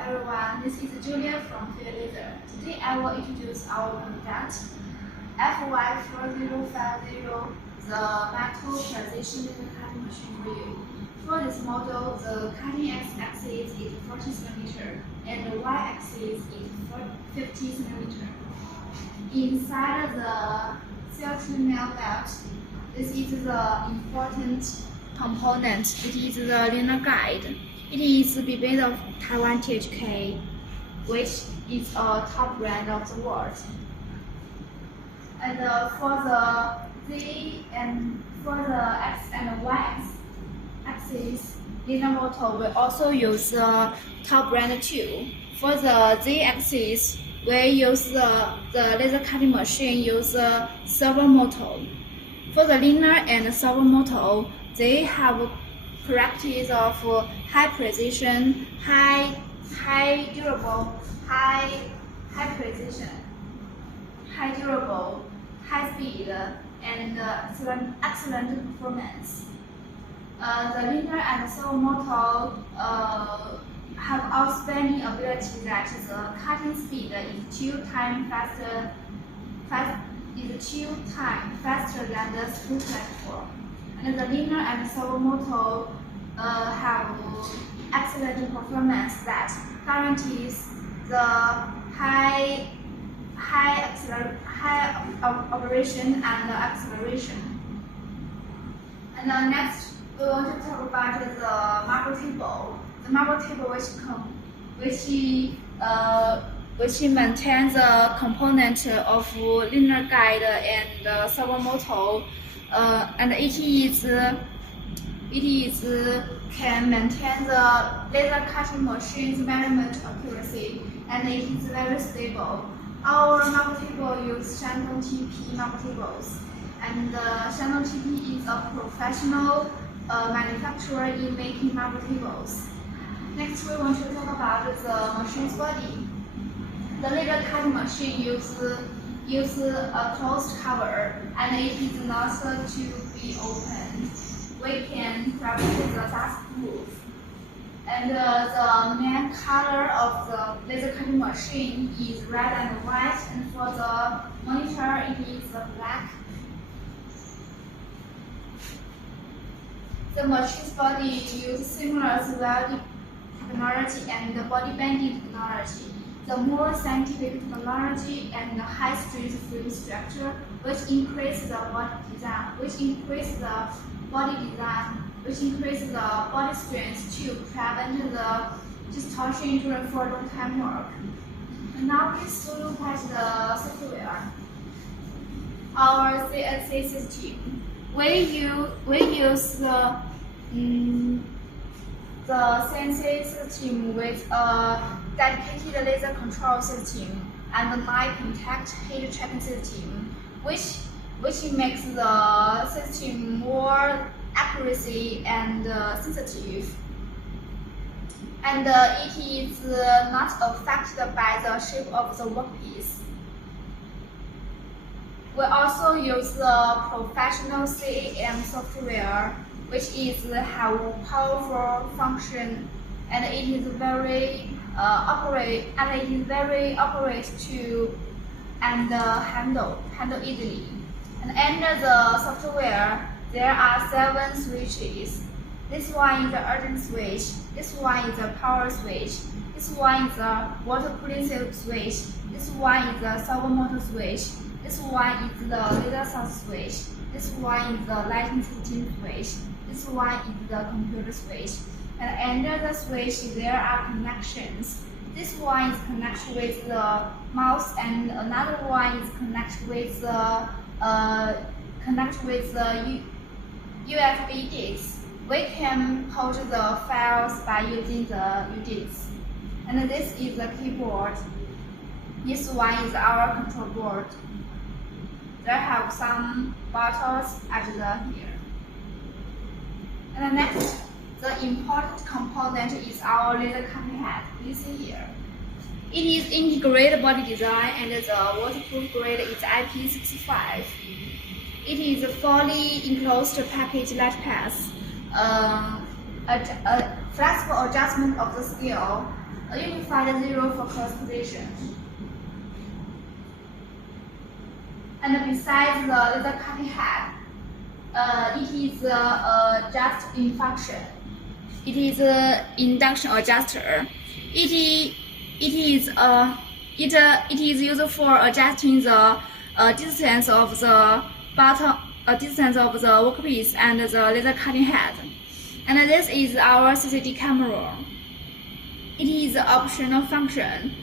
everyone, this is Julia from Feiyue Laser. Today I will introduce our product FY4050, the metal precision laser cutting machine for you. For this model, the cutting x-axis is 40 cm and the y-axis is 50 cm. Inside the silicon nail belt, this is the important component. It is the linear guide. It is made of Taiwan THK, which is a top brand of the world. And for the Z and for the X and Y axis linear motor, we also use the top brand too. For the Z axis, we use the laser cutting machine use the servo motor. For the linear and servo motor, they have characteristics of high precision, high durable, high precision, high durable, high speed, and excellent performance. The linear and servo motor have outstanding ability that the cutting speed is 2 times faster than the screw platform. And the linear and servo motor have excellent performance that guarantees the high operation and acceleration. And next, we want to talk about the marble table. The marble table which maintains the component of linear guide and servo motor, and it can maintain the laser cutting machine's measurement accuracy, and it is very stable. Our marble table uses Shandong TP marble tables, and Shandong TP is a professional manufacturer in making marble tables. Next, we want to talk about the machine's body. The laser cutting machine uses a closed cover, and it is not to be opened. We can fabricate the dust proof. And the main color of the laser cutting machine is red and white, and for the monitor it is black. The machine's body uses similar welding technology and body bending technology. The more scientific technology and the high-strength frame structure, which increase the body design, which increase the body strength to prevent the distortion during for long time work. And now please look at the software. Our CNC system. We use the CNC system with a dedicated laser control system and light contact heat tracking system, which makes the system more accuracy and sensitive. And it is not affected by the shape of the workpiece. We also use the professional CAM software, which have powerful function, and it is very operate to and handle easily. And under the software, there are 7 switches. This one is the urgent switch. This one is the power switch. This one is the water cooling switch. This one is the servo motor switch. This one is the laser source switch. This one is the lighting system switch. This one is the computer switch. And under the switch, there are connections. This one is connected with the mouse, and another one is connected with the USB disks. We can hold the files by using the UDISK. And this is the keyboard. This one is our control board. There have some buttons at here. And next, the important component is our laser cutting head. You see here. It is integrated body design, and the waterproof grade is IP65. It is a fully enclosed package light pass. a flexible adjustment of the scale, a unified zero focus position. And besides the laser cutting head, it is just in function. It is an induction adjuster. It is used for adjusting the distance of the bottom, distance of the workpiece and the laser cutting head. And this is our CCD camera. It is an optional function.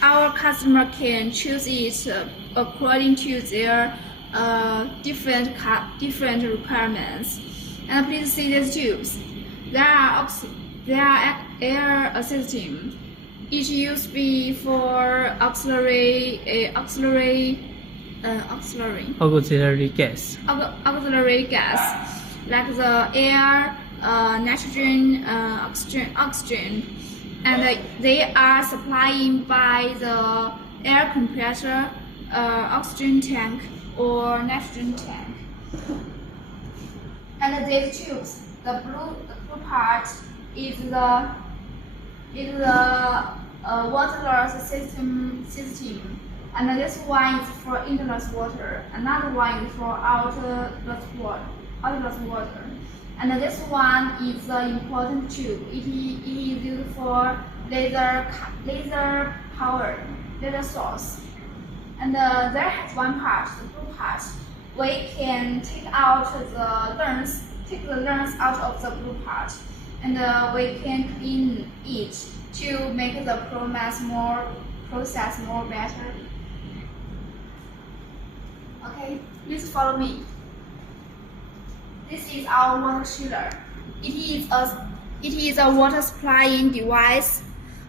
Our customer can choose it according to their different requirements. And please see these tubes. They are air system. Each USB for auxiliary gas. Auxiliary gas, like the air, nitrogen, oxygen, and they are supplying by the air compressor, oxygen tank, or nitrogen tank. And these tubes, the blue part is the waterless system, and this one is for inless water. Another one is for outerless water. And this one is the important tube. It is used for laser power, laser source. And there has one part, the blue part. We can take the lens out of the blue part, and we can clean it to make the process more better. Okay, please follow me. This is our water chiller. It is a water supplying device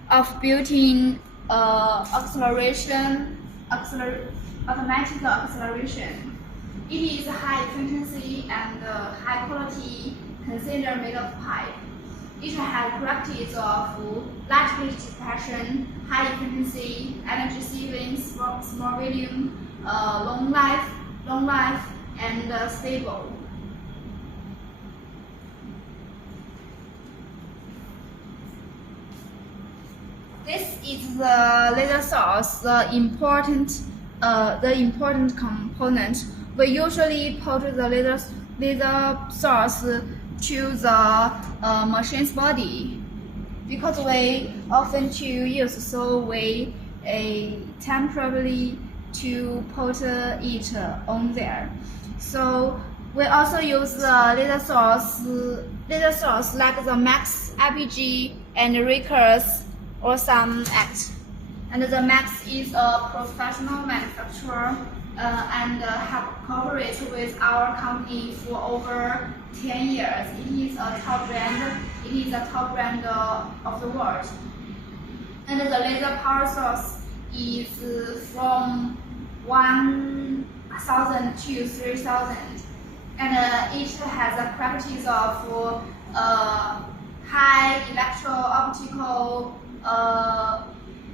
of built-in automatic acceleration. It is high efficiency and high quality, considered made of pipe. It has characteristics of large pitch suppression, high efficiency, energy saving, small volume, long life, and stable. This is the laser source, the important component. We usually put the laser source to the machine's body because we often to use, so we temporarily to put it on there. So we also use the laser source like the Max RPG and Recurse or some Act. And the Max is a professional manufacturer and have cooperated with our company for over 10 years. It is a top brand. It is a top brand of the world. And the laser power source is from 1,000 to 3,000, and it has the properties of high electro-optical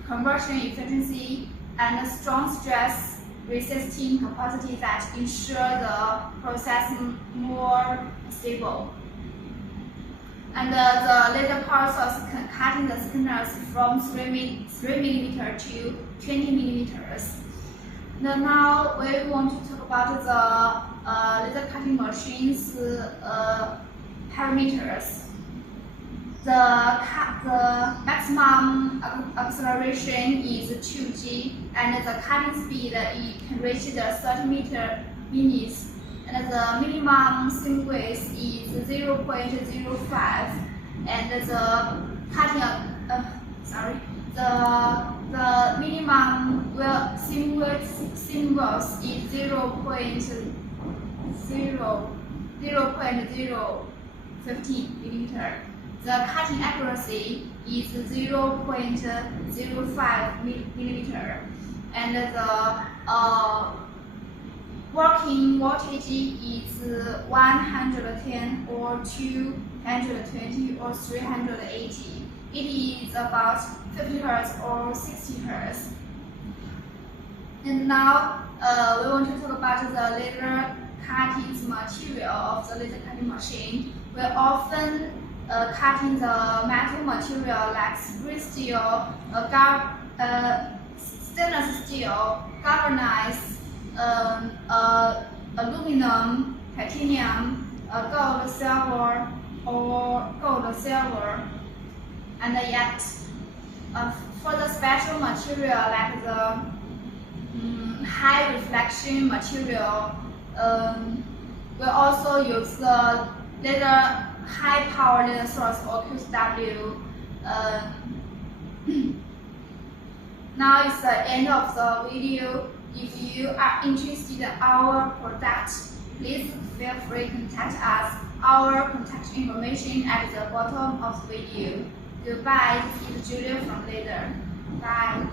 conversion efficiency and strong stress resisting capacity that ensure the process more stable. And the laser power source can cut in the thickness from 3 mm to 20 millimeters. Now we want to talk about the laser cutting machine's parameters. The maximum acceleration is 2G, and the cutting speed can reach the 30 minutes, and the minimum swing width is 0.05, and the cutting the minimum swing width is 0.015 millimeter. The cutting accuracy is 0.05 millimeter, and the working voltage is 110 or 220 or 380. It is about 50 Hz or 60 Hz. And now we want to talk about the laser cutting material of the laser cutting machine. We often cutting the metal material like spray steel, stainless steel, galvanized, aluminum, titanium, gold, silver, or gold, silver, and yet for the special material like the high reflection material, we also use the high power laser source or QSW. Now it's the end of the video. If you are interested in our product, please feel free to contact us. Our contact information at the bottom of the video. Goodbye, this is Julia from Laser. Bye.